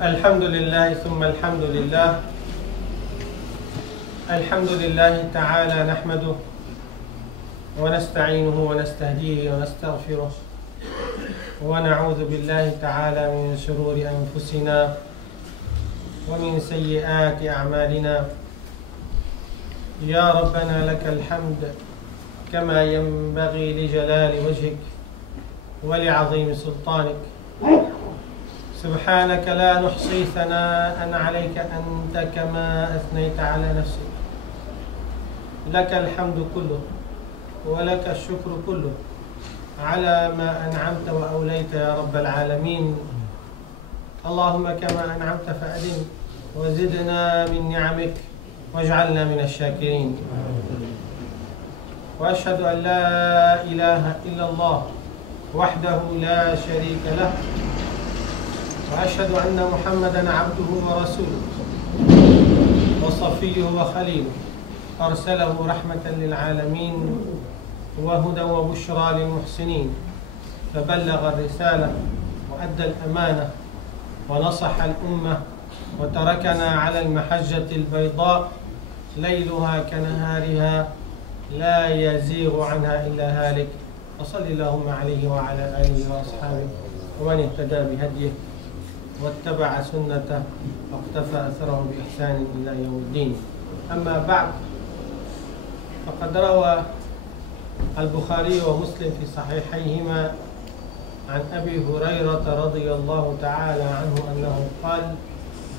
الحمد لله ثم الحمد لله. الحمد لله تعالى نحمده ونستعينه ونستهديه ونستغفره ونعوذ بالله تعالى من شرور أنفسنا ومن سيئات أعمالنا. يا ربنا لك الحمد كما ينبغي لجلال وجهك ولعظيم سلطانك. سبحانك لا نحصي ثناء عليك أنت كما أثنيت على نفسك. لك الحمد كله ولك الشكر كله على ما أنعمت وأوليت يا رب العالمين. اللهم كما أنعمت فأدم وزدنا من نعمك واجعلنا من الشاكرين. وأشهد أن لا إله إلا الله وحده لا شريك له، وأشهد أن محمدًا عبده ورسوله وصفيه وخليله، أرسله رحمة للعالمين وهدى وبشرى للمحسنين، فبلغ الرسالة وأدى الأمانة ونصح الأمة وتركنا على المحجة البيضاء ليلها كنهارها لا يزيغ عنها إلا هالك. وصل اللهم عليه وعلى آله وأصحابه ومن اهتدى بهديه واتبع سنته واقتفى أثره بإحسان إلى يوم الدين. أما بعد، فقد روى البخاري ومسلم في صحيحيهما عن أبي هريرة رضي الله تعالى عنه أنه قال: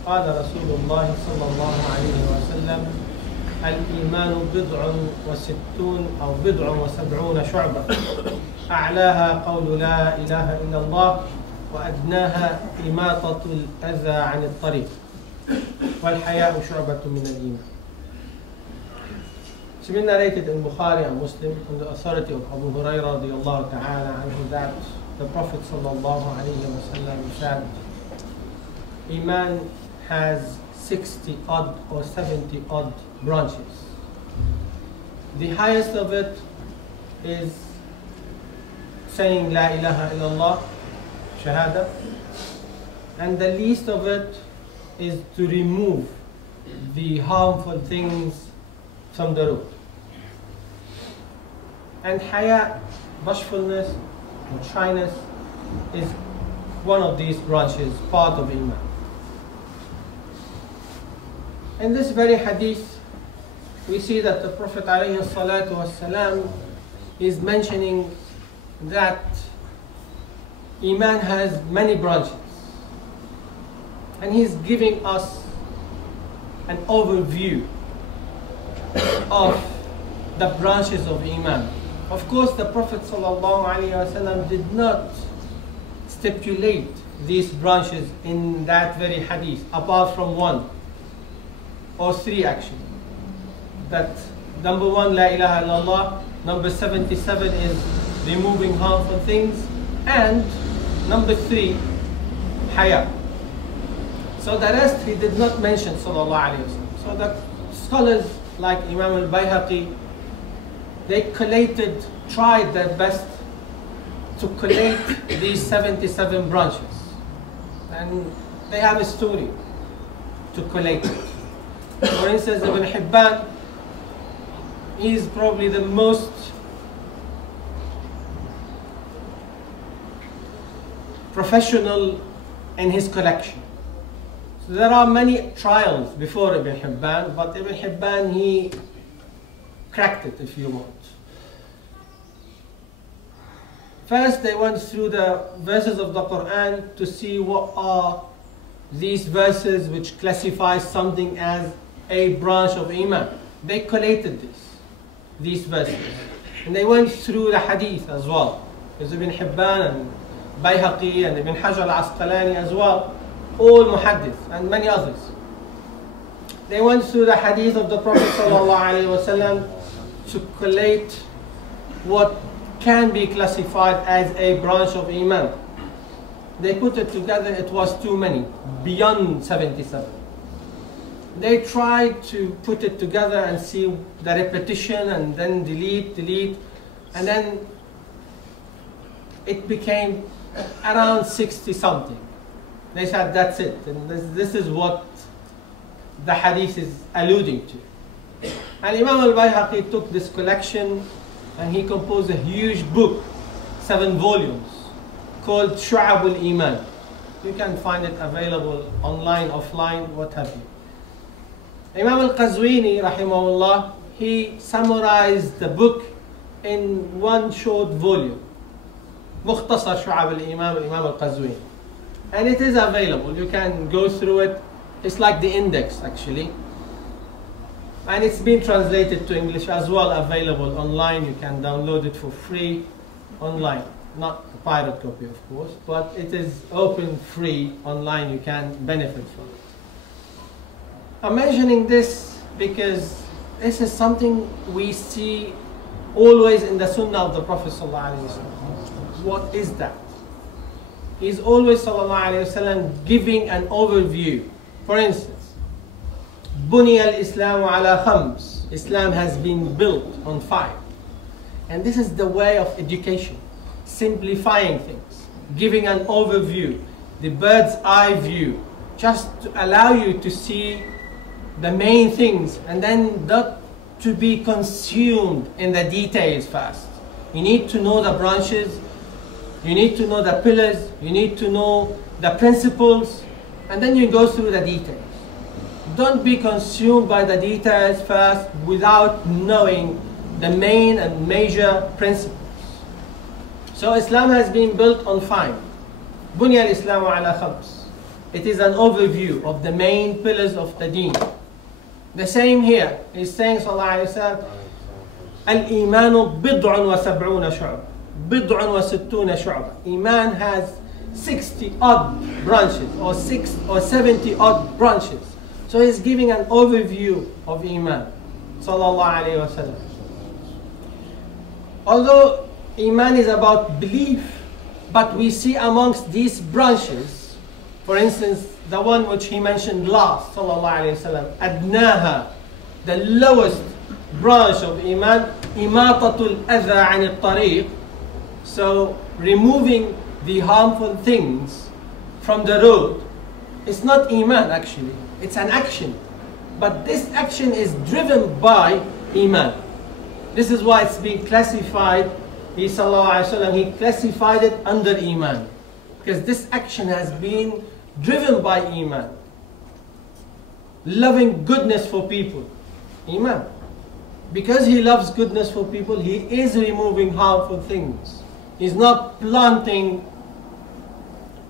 قال رسول الله صلى الله عليه وسلم: الإيمان بضع وسبعون شعبة، أعلاها قول لا إله إلا الله، وأدناها إماطة الأذى عن الطريق، والحياء شعبة من الإيمان. It's been narrated in Bukhari and Muslim on the authority of Abu Hurairah radiallahu ta'ala anhu that the Prophet sallallahu alayhi wa sallam said, Iman has 60 odd or 70 odd branches. The highest of it is saying La ilaha illallah, shahada, and the least of it is to remove the harmful things from the root. And haya, bashfulness and shyness, is one of these branches, part of Iman. In this very hadith, we see that the Prophet ﷺ is mentioning that Iman has many branches, and he's giving us an overview of the branches of Iman. Of course, the Prophet ﷺ did not stipulate these branches in that very hadith, apart from one or three actually. That number one, La ilaha illallah, number 77 is removing harmful things, and number 3, haya. So the rest he did not mention, sallallahu alayhi wa sallam. So the scholars like Imam al-Bayhaqi, they tried their best to collate these 77 branches. And they have a story to collate it. For instance, Ibn Hibban, he is probably the most professional in his collection. So there are many trials before Ibn Hibban, but Ibn Hibban, he cracked it, if you want. First, they went through the verses of the Quran to see what are these verses which classify something as a branch of Iman. They collated these verses. And they went through the hadith as well. There's Ibn Hibban and Bayhaqi and Ibn Hajar al-Asqalani as well, all muhaddith and many others. They went through the hadith of the Prophet ﷺ to collate what can be classified as a branch of Iman. They put it together, it was too many, beyond 77. They tried to put it together and see the repetition and then delete, and then it became around 60 something. They said that's it, and this is what the hadith is alluding to. And Imam al-Bayhaqi took this collection and he composed a huge book, 7 volumes, called Shu'ab al-Iman. You can find it available online, offline, what have you. Imam al-Qazwini, rahimahullah, he summarized the book in one short volume, Mukhtasar Shu'ab al-Iman, Imam al-Qazwini. And it is available, you can go through it. It's like the index actually. And it's been translated to English as well, available online. You can download it for free online. Not a pirate copy, of course, but it is open, free, online. You can benefit from it. I'm mentioning this because this is something we see always in the Sunnah of the Prophet ﷺ. What is that? He's always ﷺ giving an overview. For instance, Buni al-Islam ala khams. Islam has been built on 5. And this is the way of education. Simplifying things, giving an overview, the bird's eye view, just to allow you to see the main things and then not to be consumed in the details first. You need to know the branches, you need to know the pillars, you need to know the principles, and then you go through the details. Don't be consumed by the details first without knowing the main and major principles. So Islam has been built on 5. Bunya al-Islam ala khams. It is an overview of the main pillars of the deen. The same here. He's saying, sallallahu alayhi wa sallam, al-imanu bid'un wa sab'una shu'ab. Bid'un wa sittuna shu'ab. Iman has 60 odd branches, or 70 odd branches. So he's giving an overview of Iman, sallallahu alayhi wa sallam. Although Iman is about belief, but we see amongst these branches, for instance, the one which he mentioned last, sallallahu alayhi wasallam, adnaha, the lowest branch of Iman, imatatul adha an al-tariq, so removing the harmful things from the road. It's not Iman actually, it's an action, but this action is driven by Iman. This is why it's being classified. He classified it under Iman, because this action has been driven by Iman. Loving goodness for people, Iman. Because he loves goodness for people, he is removing harmful things. He's not planting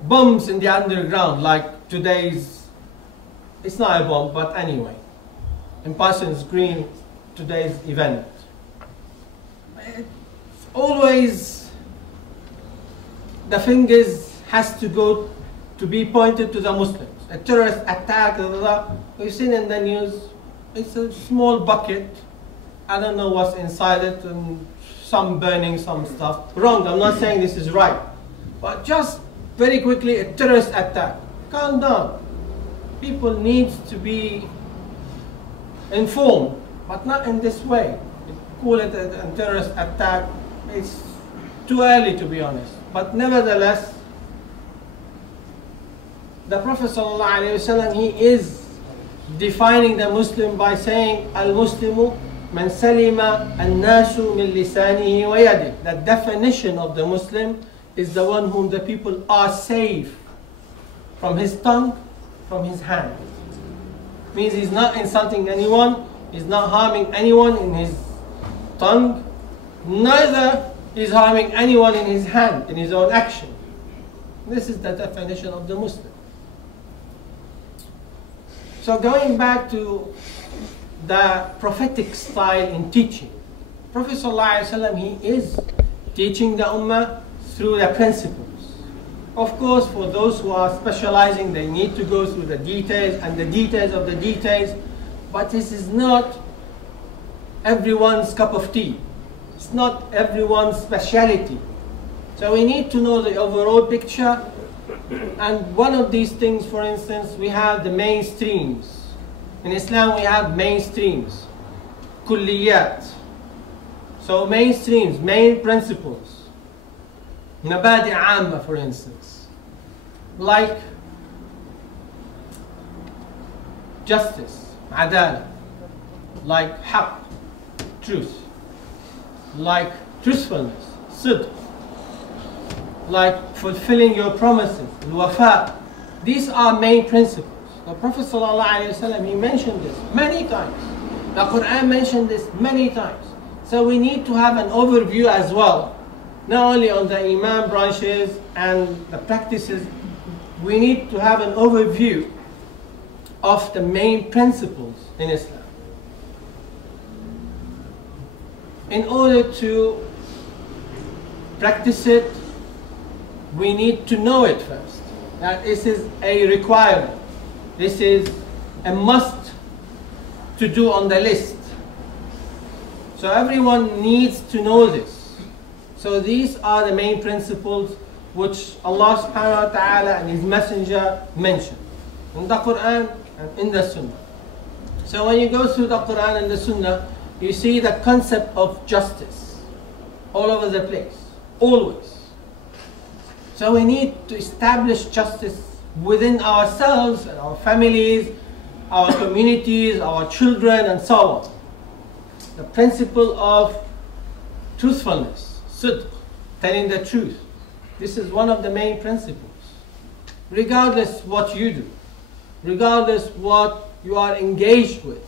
bombs in the underground like today's, it's not a bomb, but anyway, in Parsons Green, today's event. Always the fingers has to go to be pointed to the Muslims. A terrorist attack, we've seen in the news, it's a small bucket, I don't know what's inside it, and some burning, some stuff. Wrong, I'm not saying this is right, but just very quickly, a terrorist attack. Calm down. People need to be informed, but not in this way. Call it a terrorist attack. It's too early, to be honest. But nevertheless, the Prophet ﷺ, he is defining the Muslim by saying, Al-Muslimu man salima an-nasu min lisanihi wa yadihi. The definition of the Muslim is the one whom the people are safe from his tongue, from his hand. Means he's not insulting anyone, he's not harming anyone in his tongue, neither is harming anyone in his hand, in his own action. This is the definition of the Muslim. So going back to the prophetic style in teaching, Prophet ﷺ, he is teaching the Ummah through the principles. Of course, for those who are specializing, they need to go through the details and the details of the details, but this is not everyone's cup of tea. It's not everyone's speciality. So we need to know the overall picture. And one of these things, for instance, we have the mainstreams. In Islam we have mainstreams, kulliyat. So mainstreams, main principles. Nabadi amma, for instance. Like justice, adala, like haqq, truth, like truthfulness, sidq, like fulfilling your promises, al-wafa. These are main principles. The Prophet ﷺ, he mentioned this many times. The Quran mentioned this many times. So we need to have an overview as well, not only on the Iman branches and the practices. We need to have an overview of the main principles in Islam. In order to practice it, we need to know it first. That this is a requirement. This is a must to do on the list. So everyone needs to know this. So these are the main principles which Allah subhanahu wa ta'ala and His Messenger mentioned in the Quran and in the Sunnah. So when you go through the Quran and the Sunnah, you see the concept of justice all over the place, always. So we need to establish justice within ourselves and our families, our communities, our children, and so on. The principle of truthfulness, sidq, telling the truth. This is one of the main principles. Regardless what you do, regardless what you are engaged with,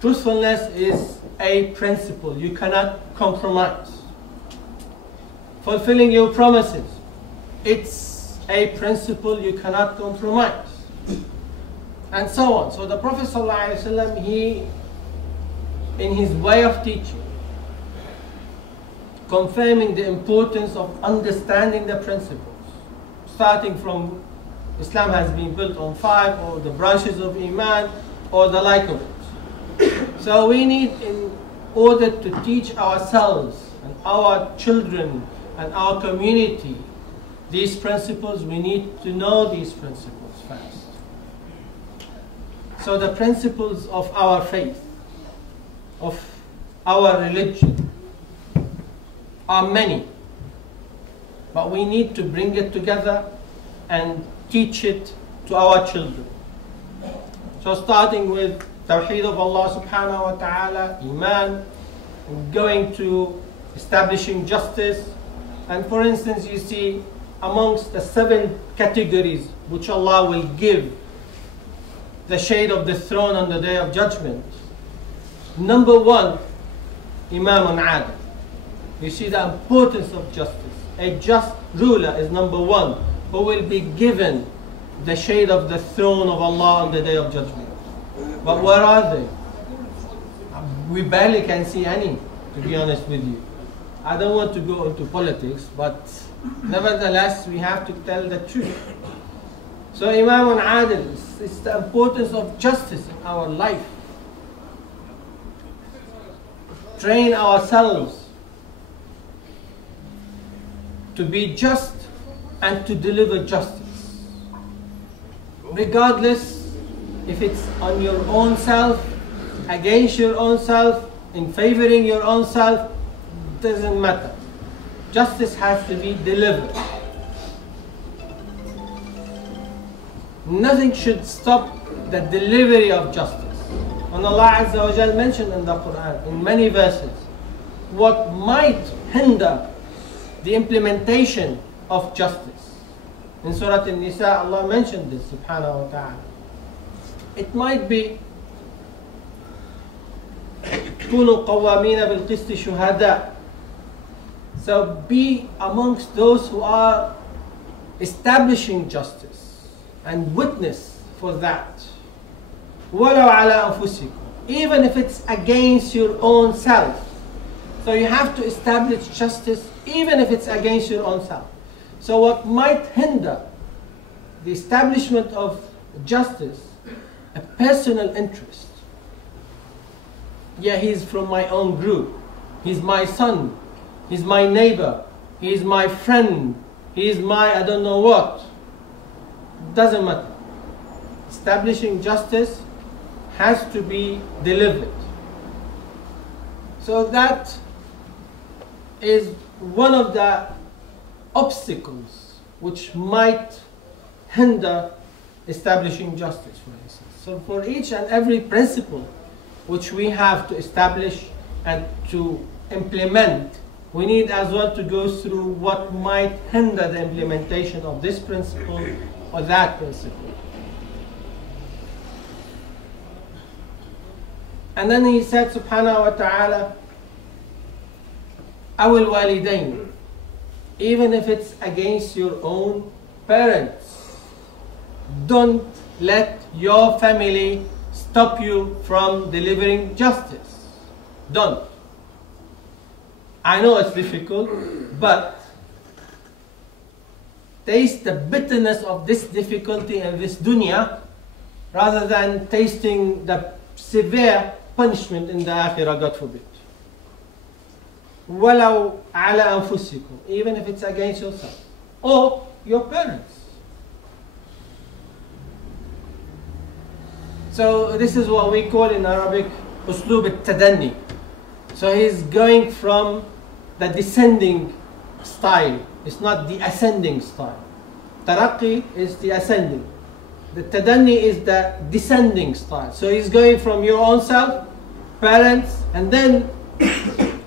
truthfulness is a principle you cannot compromise. Fulfilling your promises, it's a principle you cannot compromise. And so on. So the Prophet ﷺ, he, in his way of teaching, confirming the importance of understanding the principles, starting from Islam has been built on 5, or the branches of Iman, or the like of it. So we need, in order to teach ourselves and our children and our community these principles, we need to know these principles first. So the principles of our faith, of our religion, are many, but we need to bring it together and teach it to our children. So starting with Tawheed of Allah subhanahu wa ta'ala, Iman, going to establishing justice. And for instance, you see amongst the 7 categories which Allah will give the shade of the throne on the Day of Judgment, number 1, Imamun Adil. You see the importance of justice. A just ruler is number 1, who will be given the shade of the throne of Allah on the Day of Judgment. But where are they? We barely can see any, to be honest with you. I don't want to go into politics, but nevertheless, we have to tell the truth. So Imamun Adil is the importance of justice in our life. Train ourselves to be just and to deliver justice. Regardless if it's on your own self, against your own self, in favoring your own self, doesn't matter. Justice has to be delivered. Nothing should stop the delivery of justice. And Allah Azza wa Jal mentioned in the Quran, in many verses, what might hinder the implementation of justice. In Surah An-Nisa, Allah mentioned this, subhanahu wa ta'ala. It might be كُونُوا قَوَّامِينَ بِالْقِسْطِ شُهَدَاء. So be amongst those who are establishing justice and witness for that. وَلَوْ عَلَىٰ أَنفُسِكُمْ. Even if it's against your own self. So you have to establish justice even if it's against your own self. So what might hinder the establishment of justice? A personal interest. Yeah, he's from my own group. He's my son. He's my neighbor. He's my friend. He's my I don't know what. Doesn't matter. Establishing justice has to be delivered. So that is one of the obstacles which might hinder establishing justice, for instance. So for each and every principle which we have to establish and to implement, we need as well to go through what might hinder the implementation of this principle or that principle. And then he said, subhanahu wa ta'ala, awil walidain, even if it's against your own parents, don't let your family stop you from delivering justice. Don't. I know it's difficult, but taste the bitterness of this difficulty in this dunya rather than tasting the severe punishment in the akhirah, God forbid. وَلَوْ عَلَى أَنفُسِكُمْ, even if it's against yourself or your parents. So this is what we call in Arabic uslub al-tadanni. So he's going from the descending style. It's not the ascending style. Taraqi is the ascending. The tadanni is the descending style. So he's going from your own self, parents, and then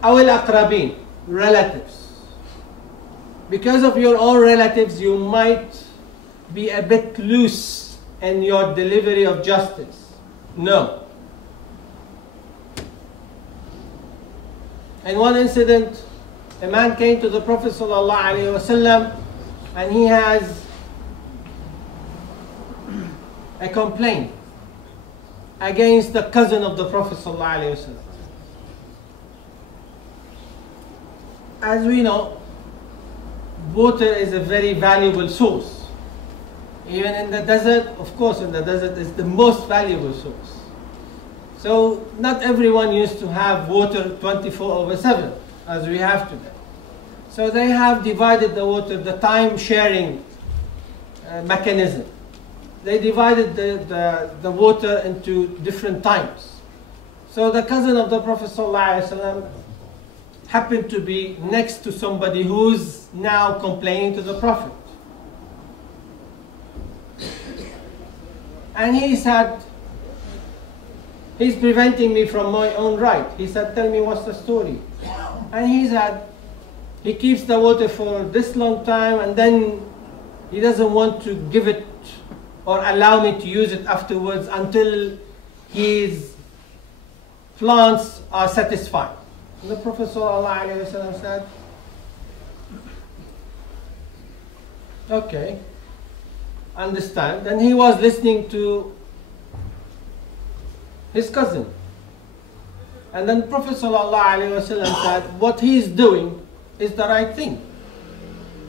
awil aqrabin, relatives. Because of your own relatives, you might be a bit loose in your delivery of justice. No. In one incident, a man came to the Prophet ﷺ and he has a complaint against the cousin of the Prophet ﷺ. As we know, water is a very valuable source. Even in the desert, of course, in the desert is the most valuable source. So not everyone used to have water 24/7 as we have today. So they have divided the water, the time sharing mechanism. They divided the water into different times. So the cousin of the Prophet ﷺ happened to be next to somebody who's now complaining to the Prophet. And he said, he's preventing me from my own right. He said, tell me what's the story. And he said, he keeps the water for this long time and then he doesn't want to give it or allow me to use it afterwards until his plants are satisfied. And the Prophet ﷺ said, okay, understand. And he was listening to his cousin. And then Prophet ﷺ said, what he is doing is the right thing.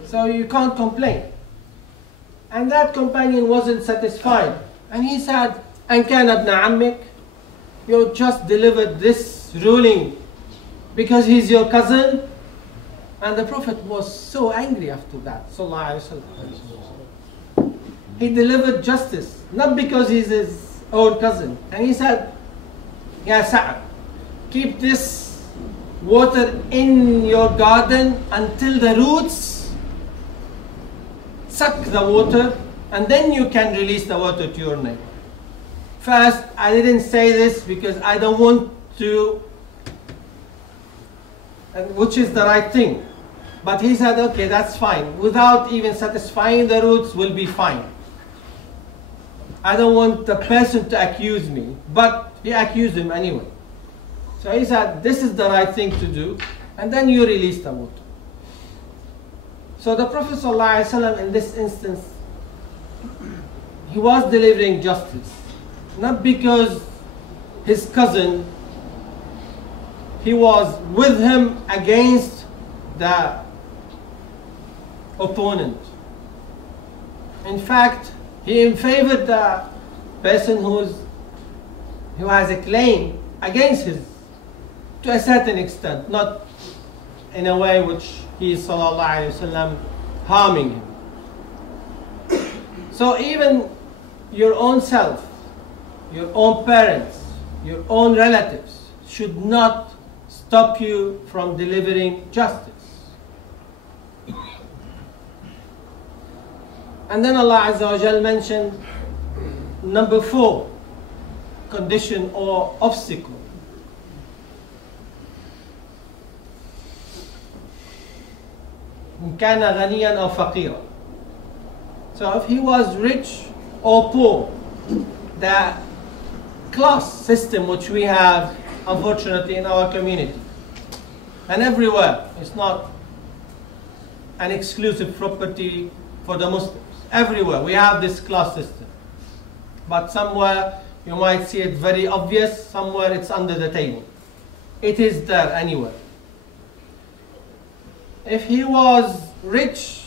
So you can't complain. And that companion wasn't satisfied. And he said, أَنْ كَانَ ابْنَ عَمِّكَ, you just delivered this ruling because he's your cousin. And the Prophet was so angry after that. He delivered justice, not because he's his own cousin. And he said, Ya Sa'ad, keep this water in your garden until the roots suck the water, and then you can release the water to your neighbor. First, I didn't say this because I don't want to, which is the right thing. But he said, okay, that's fine. Without even satisfying the roots will be fine. I don't want the person to accuse me, but he accused him anyway. So he said, this is the right thing to do, and then you release the water. So the Prophet ﷺ in this instance, he was delivering justice, not because his cousin, he was with him against the opponent. In fact, he favored the person who has a claim against his, to a certain extent, not in a way which he is ﷺ harming him. So even your own self, your own parents, your own relatives should not stop you from delivering justice. And then Allah Azza wa Jal mentioned number 4 condition or obstacle. كان غنيا أو فقيرا. So if he was rich or poor, the class system which we have unfortunately in our community and everywhere, it's not an exclusive property for the Muslims. Everywhere we have this class system, but somewhere you might see it very obvious, somewhere it's under the table. It is there anywhere. If he was rich,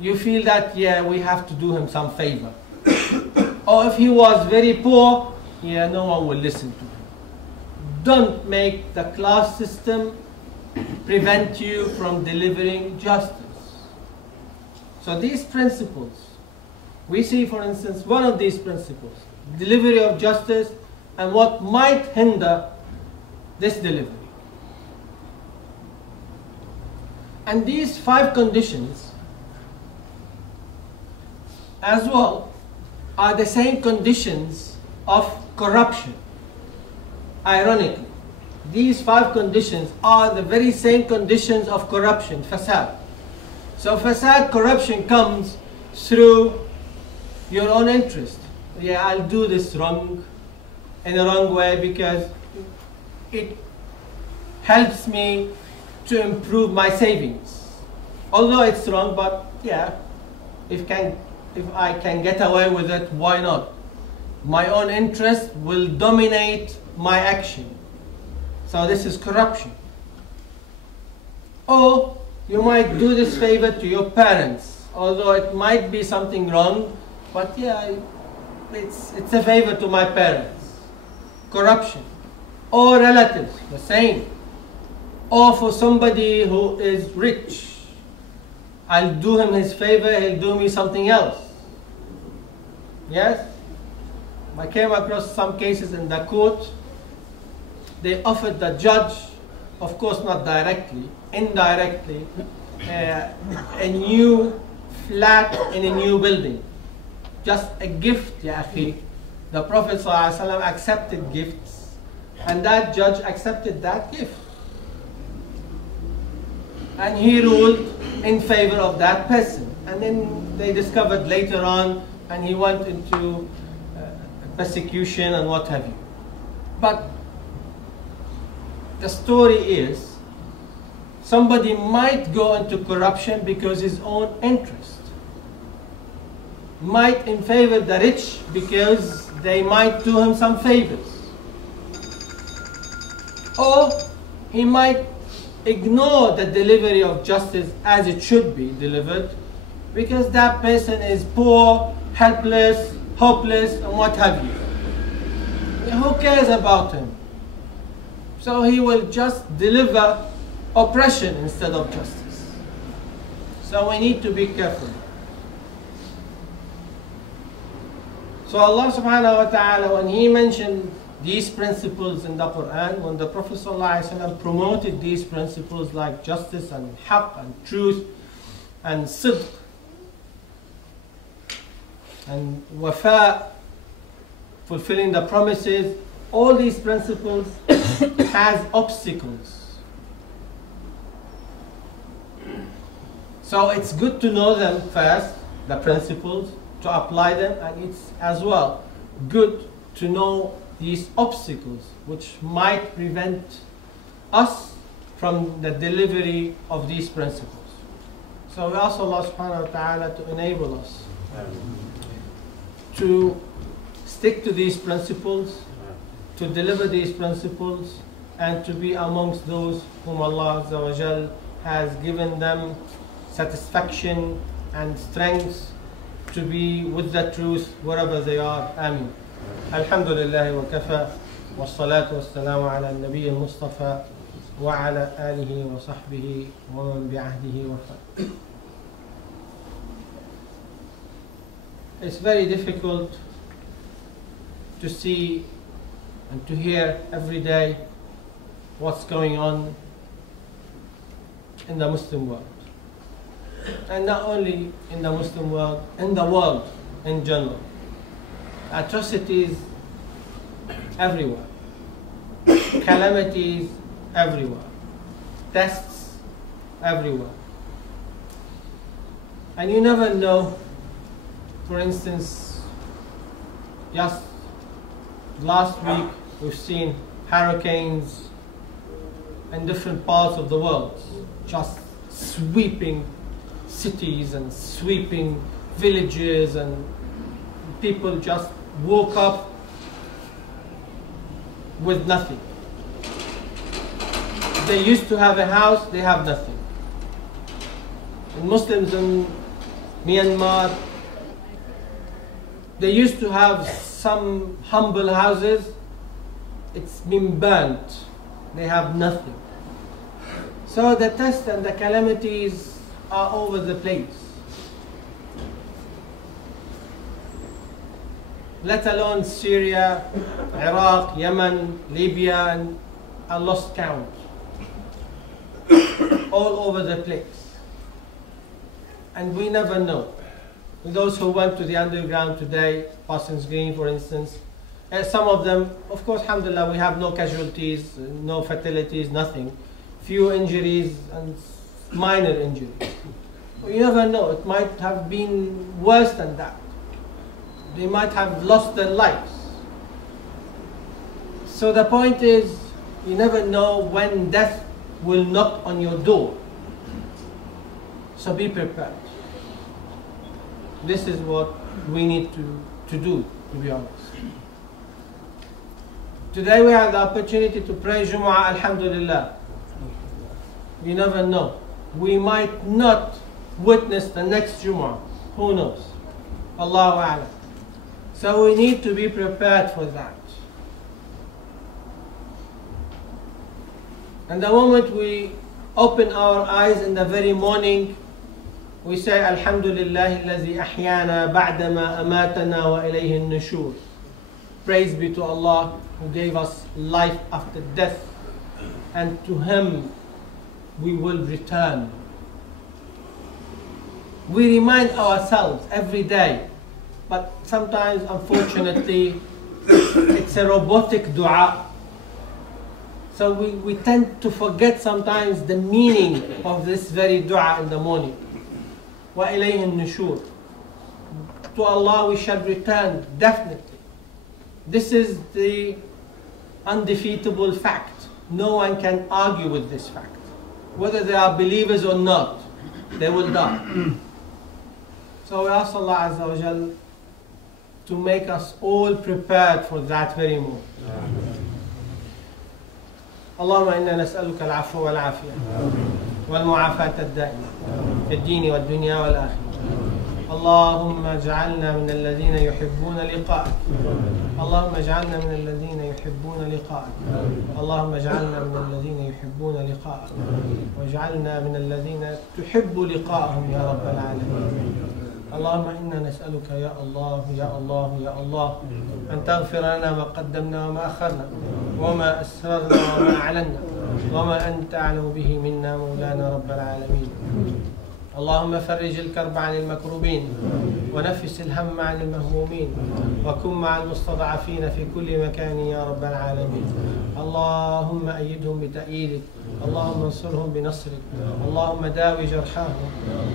you feel that, yeah, we have to do him some favor. Or if he was very poor, yeah, no one will listen to him. Don't make the class system prevent you from delivering justice. So these principles, we see, for instance, one of these principles, delivery of justice, and what might hinder this delivery. And these 5 conditions as well are the same conditions of corruption. Ironically, these 5 conditions are the very same conditions of corruption, fasad. So fasad, corruption, comes through your own interest. Yeah, I'll do this wrong, in a wrong way, because it helps me to improve my savings. Although it's wrong, but yeah, if I can get away with it, why not? My own interest will dominate my action. So this is corruption. Or you might do this favor to your parents, although it might be something wrong, but yeah, it's a favor to my parents. Corruption. Or relatives, the same. Or for somebody who is rich, I'll do him his favor, he'll do me something else. Yes? I came across some cases in the court. They offered the judge, of course not directly, indirectly, a new flat in a new building. Just a gift, ya akhi. The Prophet ﷺ accepted gifts, and that judge accepted that gift. And he ruled in favor of that person. And then they discovered later on, and he went into persecution and what have you. But the story is, somebody might go into corruption because his own interest. Might in favor the rich because they might do him some favors. Or he might ignore the delivery of justice as it should be delivered because that person is poor, helpless, hopeless, and what have you. Who cares about him? So he will just deliver oppression instead of justice. So we need to be careful. So Allah subhanahu wa ta'ala, when He mentioned these principles in the Quran, when the Prophet ﷺ promoted these principles like justice and haqq and truth and sidq and wafa, fulfilling the promises, all these principles has obstacles. So it's good to know them first, the principles, to apply them, and it's as well good to know these obstacles which might prevent us from the delivery of these principles. So we ask Allah subhanahu wa ta'ala to enable us to stick to these principles, to deliver these principles, and to be amongst those whom Allah Azza wa Jal has given them satisfaction and strength to be with the truth wherever they are. Ameen. Alhamdulillah wa kafa, wa salatu wa salamu ala al-nabiy al-Mustafa wa ala alihi wa sahbihi wa man bi'ahdihi wa fa. It's very difficult to see and to hear every day what's going on in the Muslim world. And not only in the Muslim world, in the world in general. atrocities everywhere, calamities everywhere, tests everywhere. And you never know, for instance, just last week we've seen hurricanes in different parts of the world, just sweeping cities and sweeping villages, and people just woke up with nothing. They used to have a house, they have nothing. And Muslims in Myanmar, they used to have some humble houses, it's been burnt, they have nothing. So the tests and the calamities are over the place. Let alone Syria, Iraq, Yemen, Libya, and I lost count. All over the place. And we never know. Those who went to the underground today, Parsons Green for instance, some of them, of course, alhamdulillah, we have no casualties, no fatalities, nothing. Few injuries and minor injuries. You never know, it might have been worse than that. They might have lost their lives. So the point is, you never know when death will knock on your door. So be prepared. This is what we need to do, to be honest. Today we have the opportunity to pray Jumu'ah, alhamdulillah. You never know. We might not witness the next Jumu'ah. Who knows? Allahu A'lam. So we need to be prepared for that. And the moment we open our eyes in the very morning, we say, Alhamdulillah alladhi ahyana ba'dama amatana wa ilayhi an-nushur. Praise be to Allah who gave us life after death, and to Him we will return. We remind ourselves every day, but sometimes, unfortunately, it's a robotic dua. So we tend to forget sometimes the meaning of this very dua in the morning. وَإِلَيْهِ النُّشُورِ. To Allah we shall return, definitely. This is the undefeatable fact. No one can argue with this fact. Whether they are believers or not, they will die. So we ask Allah Azza wa Jal to make us all prepared for that very moment. اللهم إنا نسألك العفو والعافية والمعافاة الدائمة في الدين والدنيا والآخرة. اللهم اجعلنا من الذين يحبون لقاءك. اللهم اجعلنا من الذين يحبون لقاءك. اللهم اجعلنا من الذين يحبون لقاءك، واجعلنا من الذين تحب لقاءهم يا رب العالمين. اللهم إنا نسألك يا الله يا الله يا الله أن تغفر لنا ما قدمنا وما أخرنا وما أسررنا وما أعلنا وما أنت أعلم به منا مولانا رب العالمين. اللهم فرج الكرب عن المكروبين ونفس الهم عن المهمومين وكن مع المستضعفين في كل مكان يا رب العالمين. اللهم أيدهم بتأييدك، اللهم انصرهم بنصرك، اللهم داوي جرحاهم،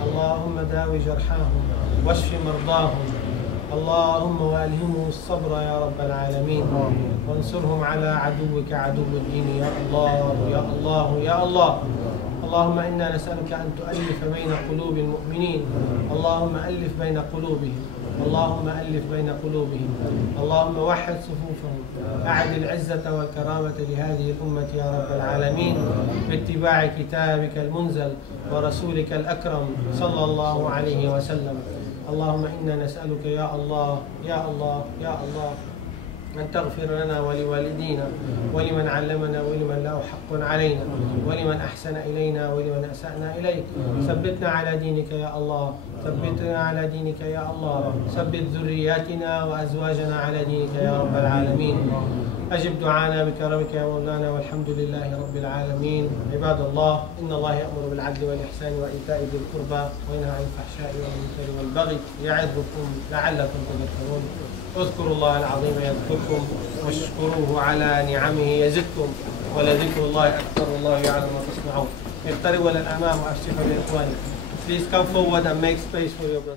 اللهم داوي جرحاهم واشف مرضاهم، اللهم والهمهم الصبر يا رب العالمين، وانصرهم على عدوك عدو الدين يا الله يا الله يا الله. اللهم إنا نسألك أن تؤلف بين قلوب المؤمنين، اللهم ألف بين قلوبهم، اللهم ألف بين قلوبهم، اللهم وحد صفوفهم، أعد العزة والكرامة لهذه الأمة يا رب العالمين باتباع كتابك المنزل ورسولك الأكرم صلى الله عليه وسلم. اللهم إنا نسألك يا الله يا الله يا الله أن تغفر لنا ولوالدينا ولمن علمنا ولمن له حق علينا ولمن أحسن إلينا ولمن أسأنا إليك. ثبتنا على دينك يا الله، ثبتنا على دينك يا الله، ثبت ذرياتنا وأزواجنا على دينك يا رب العالمين. أجب دعانا بكرمك يا مولانا والحمد لله رب العالمين. عباد الله، إن الله يأمر بالعدل والإحسان وإيتاء ذي القربى وينهى عن الفحشاء والمنكر والبغي يعظكم لعلكم تذكرون. اذكروا الله العظيم يذكركم واشكروه على نعمه يزدكم ولذكر الله أكبر والله يعلم ما تصنعون. اقتربوا للأمام وأفسحوا لإخوانكم. Please come forward and make space for your brother.